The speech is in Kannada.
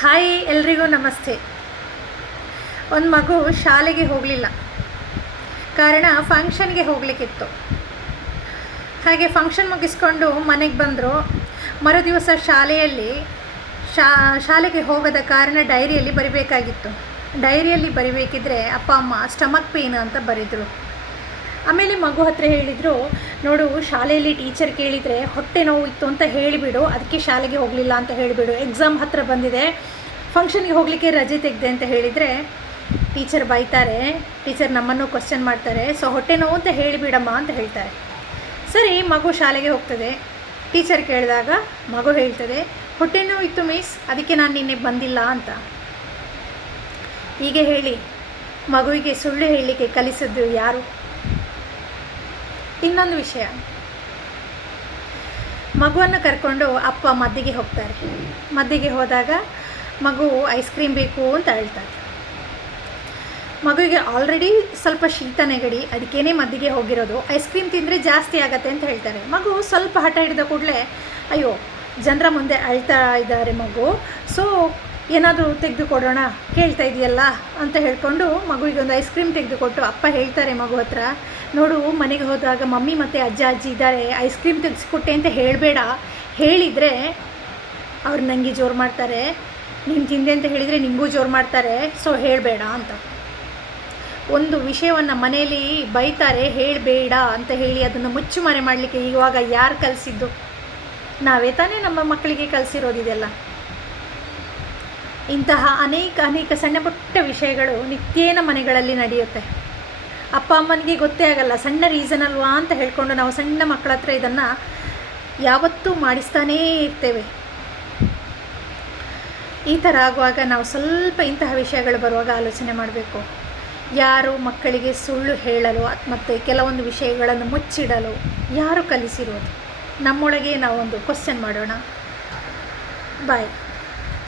ಹಾಯ್ ಎಲ್ರಿಗೂ ನಮಸ್ತೆ. ಒಂದು ಮಗು ಶಾಲೆಗೆ ಹೋಗಲಿಲ್ಲ. ಕಾರಣ ಫಂಕ್ಷನ್ಗೆ ಹೋಗ್ಲಿಕ್ಕಿತ್ತು. ಹಾಗೆ ಫಂಕ್ಷನ್ ಮುಗಿಸ್ಕೊಂಡು ಮನೆಗೆ ಬಂದರು. ಮರುದಿವಸ ಶಾಲೆಯಲ್ಲಿ ಶಾ, ಶಾಲೆಗೆ ಹೋಗದ ಕಾರಣ ಡೈರಿಯಲ್ಲಿ ಬರಿಬೇಕಾಗಿತ್ತು. ಡೈರಿಯಲ್ಲಿ ಬರಿಬೇಕಿದ್ರೆ ಅಪ್ಪ, ಅಮ್ಮ ಸ್ಟಮಕ್ ಪೇನ್ ಅಂತ ಬರೆದರು. ಆಮೇಲೆ ಮಗು ಹತ್ರ ಹೇಳಿದರು, ನೋಡು, ಶಾಲೆಯಲ್ಲಿ ಟೀಚರ್ ಕೇಳಿದರೆ ಹೊಟ್ಟೆ ನೋವು ಇತ್ತು ಅಂತ ಹೇಳಿಬಿಡು, ಅದಕ್ಕೆ ಶಾಲೆಗೆ ಹೋಗಲಿಲ್ಲ ಅಂತ ಹೇಳಿಬಿಡು. ಎಕ್ಸಾಮ್ ಹತ್ರ ಬಂದಿದೆ. ಫಂಕ್ಷನ್ಗೆ ಹೋಗಲಿಕ್ಕೆ ರಜೆ ತೆಗೆದೆ ಅಂತ ಹೇಳಿದರೆ ಟೀಚರ್ ಬೈತಾರೆ ಟೀಚರ್ ನಮ್ಮನ್ನು ಕ್ವಶನ್ ಮಾಡ್ತಾರೆ. ಸೊ ಹೊಟ್ಟೆ ನೋವು ಅಂತ ಹೇಳಿಬಿಡಮ್ಮ ಅಂತ ಹೇಳ್ತಾರೆ. ಸರಿ, ಮಗು ಶಾಲೆಗೆ ಹೋಗ್ತದೆ. ಟೀಚರ್ ಕೇಳಿದಾಗ ಮಗು ಹೇಳ್ತದೆ, ಹೊಟ್ಟೆ ನೋವು ಇತ್ತು ಮಿಸ್ ಅದಕ್ಕೆ ನಾನು ನಿನ್ನೆ ಬಂದಿಲ್ಲ ಅಂತ. ಹೀಗೆ ಹೇಳಿ ಮಗುವಿಗೆ ಸುಳ್ಳು ಹೇಳಲಿಕ್ಕೆ ಕಲಿಸಿದ್ದು ಯಾರು? ಇನ್ನೊಂದು ವಿಷಯ. ಮಗುವನ್ನು ಕರ್ಕೊಂಡು ಅಪ್ಪ ಮದ್ದಿಗೆ ಹೋಗ್ತಾರೆ. ಮದ್ದಿಗೆ ಹೋದಾಗ ಮಗು ಐಸ್ ಕ್ರೀಮ್ ಬೇಕು ಅಂತ ಹೇಳ್ತಾರೆ. ಮಗುವಿಗೆ ಆಲ್ರೆಡಿ ಸ್ವಲ್ಪ ಶೀತ ನೆಗಡಿ ಅದಕ್ಕೇನೆ ಮದ್ದಿಗೆ ಹೋಗಿರೋದು. ಐಸ್ ಕ್ರೀಮ್ ತಿಂದರೆ ಜಾಸ್ತಿ ಆಗತ್ತೆ ಅಂತ ಹೇಳ್ತಾರೆ. ಮಗು ಸ್ವಲ್ಪ ಹಠ ಹಿಡಿದ ಕೂಡಲೇ, ಅಯ್ಯೋ, ಜನರ ಮುಂದೆ ಅಳ್ತಾ ಇದ್ದಾರೆ ಮಗು. ಸೊ ಏನಾದರೂ ತೆಗೆದುಕೊಡೋಣ, ಕೇಳ್ತಾ ಇದೆಯಲ್ಲ ಅಂತ ಹೇಳ್ಕೊಂಡು ಮಗುವಿಗೆ ಒಂದು ಐಸ್ ಕ್ರೀಮ್ ತೆಗೆದುಕೊಟ್ಟು ಅಪ್ಪ ಹೇಳ್ತಾರೆ ಮಗು ಹತ್ರ, ನೋಡು, ಮನೆಗೆ ಹೋದಾಗ ಮಮ್ಮಿ ಮತ್ತು ಅಜ್ಜ, ಅಜ್ಜಿ ಇದ್ದಾರೆ ಐಸ್ ಕ್ರೀಮ್ ತೆಗೆಸ್ಕೊಟ್ಟೆ ಅಂತ ಹೇಳಬೇಡ. ಹೇಳಿದರೆ ಅವ್ರು ನನಗೆ ಜೋರು ಮಾಡ್ತಾರೆ, ನೀನು ತಿಂದೆ ಅಂತ ಹೇಳಿದರೆ ನಿಮಗೂ ಜೋರು ಮಾಡ್ತಾರೆ ಸೊ ಹೇಳಬೇಡ ಅಂತ. ಒಂದು ವಿಷಯವನ್ನು ಮನೆಯಲ್ಲಿ ಬೈತಾರೆ, ಹೇಳಬೇಡ ಅಂತ ಹೇಳಿ ಅದನ್ನು ಮುಚ್ಚುಮರೆ ಮಾಡಲಿಕ್ಕೆ ಇವಾಗ ಯಾರು ಕಲಿಸಿದ್ದು? ನಾವೇ ತಾನೇ ನಮ್ಮ ಮಕ್ಕಳಿಗೆ ಕಲಿಸಿರೋದಿದೆಲ್ಲ ಇಂತಹ ಅನೇಕ ಅನೇಕ ಸಣ್ಣ ಪುಟ್ಟ ವಿಷಯಗಳು ನಿತ್ಯೇನ ಮನೆಗಳಲ್ಲಿ ನಡೆಯುತ್ತೆ. ಅಪ್ಪ ಅಮ್ಮನಿಗೆ ಗೊತ್ತೇ ಆಗಲ್ಲ, ಸಣ್ಣ ರೀಸನ್ ಅಲ್ವಾ ಅಂತ ಹೇಳ್ಕೊಂಡು ನಾವು ಸಣ್ಣ ಮಕ್ಕಳ ಹತ್ರ ಇದನ್ನು ಯಾವತ್ತೂ ಮಾಡಿಸ್ತಾನೇ ಇರ್ತೇವೆ. ಈ ಥರ ಆಗುವಾಗ ನಾವು ಸ್ವಲ್ಪ ಇಂತಹ ವಿಷಯಗಳು ಬರುವಾಗ ಆಲೋಚನೆ ಮಾಡಬೇಕು. ಯಾರು ಮಕ್ಕಳಿಗೆ ಸುಳ್ಳು ಹೇಳಲು ಮತ್ತು ಕೆಲವೊಂದು ವಿಷಯಗಳನ್ನು ಮುಚ್ಚಿಡಲು ಯಾರು ಕಲಿಸಿರೋದು? ನಮ್ಮೊಳಗೆ ನಾವೊಂದು ಕ್ವಶನ್ ಮಾಡೋಣ. ಬಾಯ್